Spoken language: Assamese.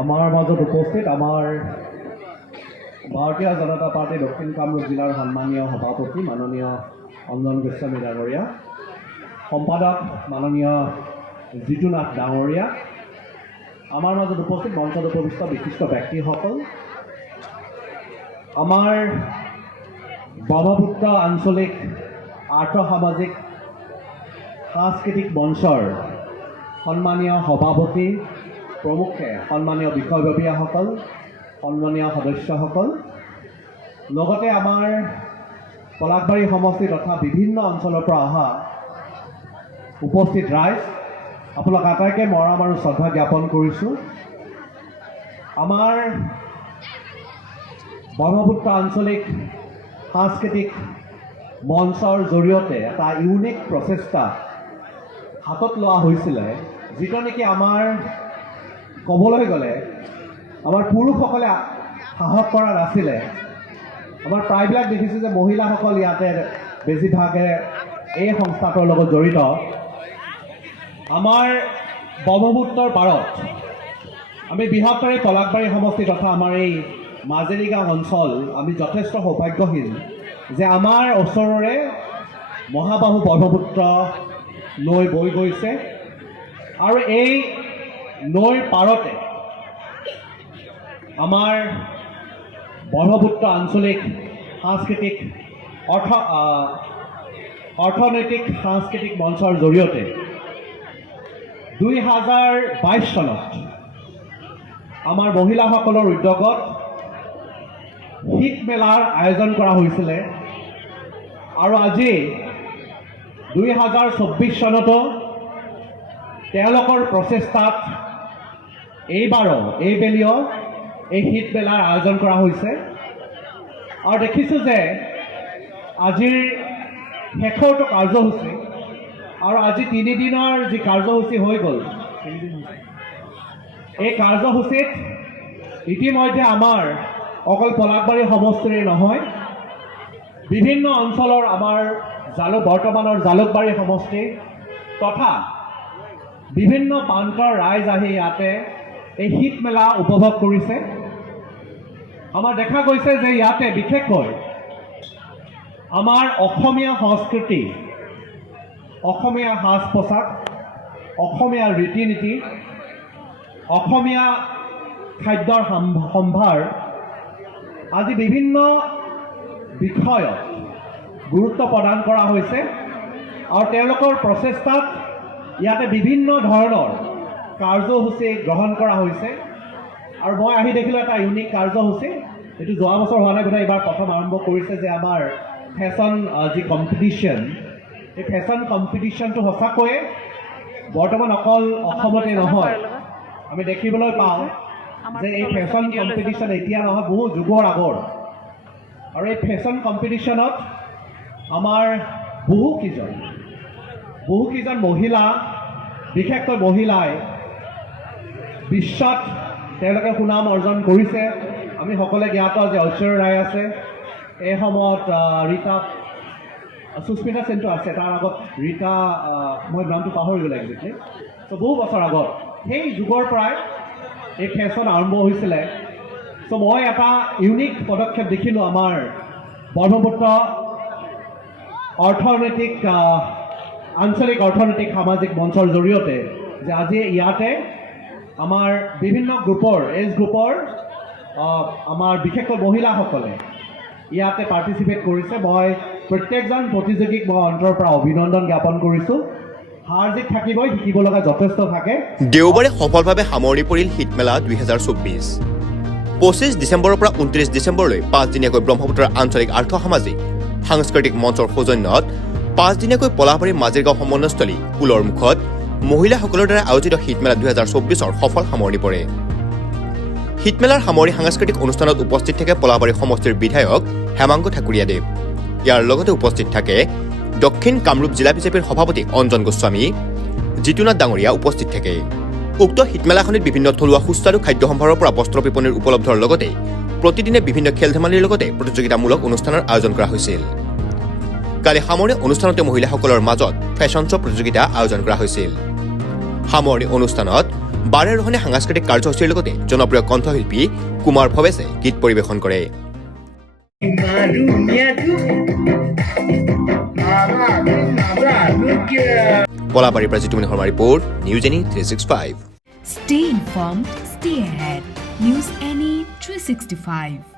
আমাৰ মাজত উপস্থিত আমাৰ ভাৰতীয় জনতা পাৰ্টি দক্ষিণ কামৰূপ জিলাৰ সন্মানীয় সভাপতি মাননীয় অঞ্জন গোস্বামী ডাঙৰীয়া, সম্পাদক মাননীয় জিতু নাথ ডাঙৰীয়া, আমাৰ মাজত উপস্থিত মঞ্চত উপবিষ্ট বিশিষ্ট ব্যক্তিসকল, আমাৰ ব্ৰহ্মপুত্ৰ আঞ্চলিক আৰ্থ সামাজিক সাংস্কৃতিক মঞ্চৰ সন্মানীয় সভাপতি প্ৰমুখে, সন্মানীয় বিষয়ববীয়াসকল, সন্মানীয় সদস্যসকল, লগতে আমাৰ পলাশবাৰী সমষ্টি তথা বিভিন্ন অঞ্চলৰ পৰা অহা উপস্থিত ৰাইজ, আপোনালোক আটাইকে মৰম আৰু শ্ৰদ্ধা জ্ঞাপন কৰিছোঁ। আমাৰ ব্ৰহ্মপুত্ৰ আঞ্চলিক সাংস্কৃতিক মঞ্চৰ জৰিয়তে এটা ইউনিক প্ৰচেষ্টা হাতত লোৱা হৈছিলে, যিটো নেকি আমাৰ ক'বলৈ গ'লে আমাৰ পুৰুষসকলে সাহস কৰা নাছিলে। আমাৰ প্ৰায়বিলাক দেখিছোঁ যে মহিলাসকল ইয়াতে বেছিভাগে এই সংস্থাটোৰ লগত জড়িত। আমাৰ ব্ৰহ্মপুত্ৰৰ পাৰত আমি বৃহত্তৰ পলাশবাৰী সমষ্টি তথা আমাৰ এই মাজেৰী গাঁও অঞ্চল আমি যথেষ্ট সৌভাগ্যশীল যে আমাৰ ওচৰৰে মহাবাহু ব্ৰহ্মপুত্ৰ নৈ বৈ গৈছে আৰু এই নৈৰ পাৰতে আমাৰ ব্ৰহ্মপুত্ৰ আঞ্চলিক সাংস্কৃতিক অৰ্থনৈতিক সাংস্কৃতিক মঞ্চৰ জৰিয়তে 2022 চনত আমাৰ মহিলাসকলৰ উদ্যোগত শীত মেলাৰ আয়োজন কৰা হৈছিলে আৰু আজি 2024 চনতো তেওঁলোকৰ প্ৰচেষ্টাত এইবেলিও এই শীত মেলাৰ আয়োজন কৰা হৈছে আৰু দেখিছোঁ যে আজিৰ শেষৰটো কাৰ্যসূচী আৰু আজি 3 দিনৰ যি কাৰ্যসূচী হৈ গ'ল, এই কাৰ্যসূচীত ইতিমধ্যে আমাৰ অকল পলাশবাৰী সমষ্টিৰে নহয়, বিভিন্ন অঞ্চলৰ আমাৰ বৰ্তমানৰ জালুকবাৰী সমষ্টি তথা বিভিন্ন প্ৰান্তৰ ৰাইজ আহি ইয়াতে এই শীত মেলা উপভোগ কৰিছে। আমাৰ দেখা গৈছে যে ইয়াতে বিশেষকৈ আমাৰ অসমীয়া সংস্কৃতি, অসমীয়া সাজ পোছাক, অসমীয়া ৰীতি নীতি, অসমীয়া খাদ্যৰ সম্ভাৰ আজি বিভিন্ন বিষয়ত গুৰুত্ব প্ৰদান কৰা হৈছে আৰু তেওঁলোকৰ প্ৰচেষ্টাত ইয়াতে বিভিন্ন ধৰণৰ কাৰ্যসূচী গ্ৰহণ কৰা হৈছে আৰু মই আহি দেখিলোঁ এটা ইউনিক কাৰ্যসূচী, এইটো যোৱা বছৰ হোৱা নাই বোধহয়, এইবাৰ প্ৰথম আৰম্ভ কৰিছে যে আমাৰ ফেশ্বন যি কম্পিটিশ্যন, এই ফেশ্বন কম্পিটিশ্যনটো সঁচাকৈয়ে বৰ্তমান অকল অসমতে নহয়, আমি দেখিবলৈ পাওঁ যে এই ফেশ্বন কম্পিটিশ্যন এতিয়া নহয়, বহু যুগৰ আগৰ। আৰু এই ফেশ্বন কম্পিটিশ্যনত আমাৰ বহুকেইজন মহিলা, বিশেষকৈ মহিলাই বিশ্বত তেওঁলোকে সুনাম অৰ্জন কৰিছে। আমি সকলোৱে জ্ঞাত যে ঐশ্বৰ্য ৰায় আছে, এই সময়ত সুস্মিতা সেনটো আছে, তাৰ আগত মই নামটো পাহৰি গ'লোঁ একজেক্টলি। চ' বহু বছৰ আগত সেই যুগৰ পৰাই এই ফেশ্বন আৰম্ভ হৈছিলে। চ' মই এটা ইউনিক পদক্ষেপ দেখিলোঁ আমাৰ ব্ৰহ্মপুত্ৰ আঞ্চলিক অৰ্থনৈতিক সামাজিক মঞ্চৰ জৰিয়তে যে আজি ইয়াতে আমাৰ বিভিন্ন এজ গ্ৰুপৰ আমাৰ বিশেষকৈ মহিলাসকলে ইয়াতে পাৰ্টিচিপেট কৰিছে। মই প্ৰত্যেকজন প্ৰতিযোগীক মই অন্তৰৰ পৰা অভিনন্দন জ্ঞাপন কৰিছোঁ। হাৰ জিত থাকিবই, শিকিব লগা যথেষ্ট থাকে। দেওবাৰে সফলভাৱে সামৰণি পৰিল শীতমেলা 2024। 25 ডিচেম্বৰৰ পৰা 29 ডিচেম্বৰলৈ 5 দিনীয়াকৈ ব্ৰহ্মপুত্ৰৰ আঞ্চলিক আৰ্থ সামাজিক সাংস্কৃতিক মঞ্চৰ সৌজন্যত 5 দিনীয়াকৈ পলাশবাৰী মাজেৰগাঁও সমন্বয়স্থলী পুলৰ মুখত মহিলাসকলৰ দ্বাৰা আয়োজিত শীতমেলা 2024ৰ সফল সামৰণি পৰে। শীতমেলাৰ সামৰণি সাংস্কৃতিক অনুষ্ঠানত উপস্থিত থাকে পলাশবাৰী সমষ্টিৰ বিধায়ক হেমাংগ ঠাকুৰীয়াদেৱ। ইয়াৰ লগতে উপস্থিত থাকে দক্ষিণ কামৰূপ জিলা বিজেপিৰ সভাপতি অঞ্জন গোস্বামী, জিতু নাথ ডাঙৰীয়া উপস্থিত থাকে। উক্ত শীতমেলাখনিত বিভিন্ন থলুৱা সুস্বাদু খাদ্য সম্ভাৰৰ পৰা বস্ত্ৰ বিপণীৰ উপলব্ধৰ লগতে প্ৰতিদিনে বিভিন্ন খেল ধেমালিৰ লগতে প্ৰতিযোগিতামূলক অনুষ্ঠানৰ আয়োজন কৰা হৈছিল। কালি সামৰণি অনুষ্ঠানতে মহিলাসকলৰ মাজত ফেশ্বন শ্ব' প্ৰতিযোগিতা আয়োজন কৰা হৈছিল। সামৰণি অনুষ্ঠানত বাৰেৰহণীয়া সাংস্কৃতিক কাৰ্যসূচীৰ লগতে জনপ্ৰিয় কণ্ঠশিল্পী কুমাৰ ভৱেশে গীত পৰিৱেশন কৰে। পলাবাৰীৰ পৰা Jitumoni Sharma report, news any 365। Stay informed, stay ahead. News Any 365.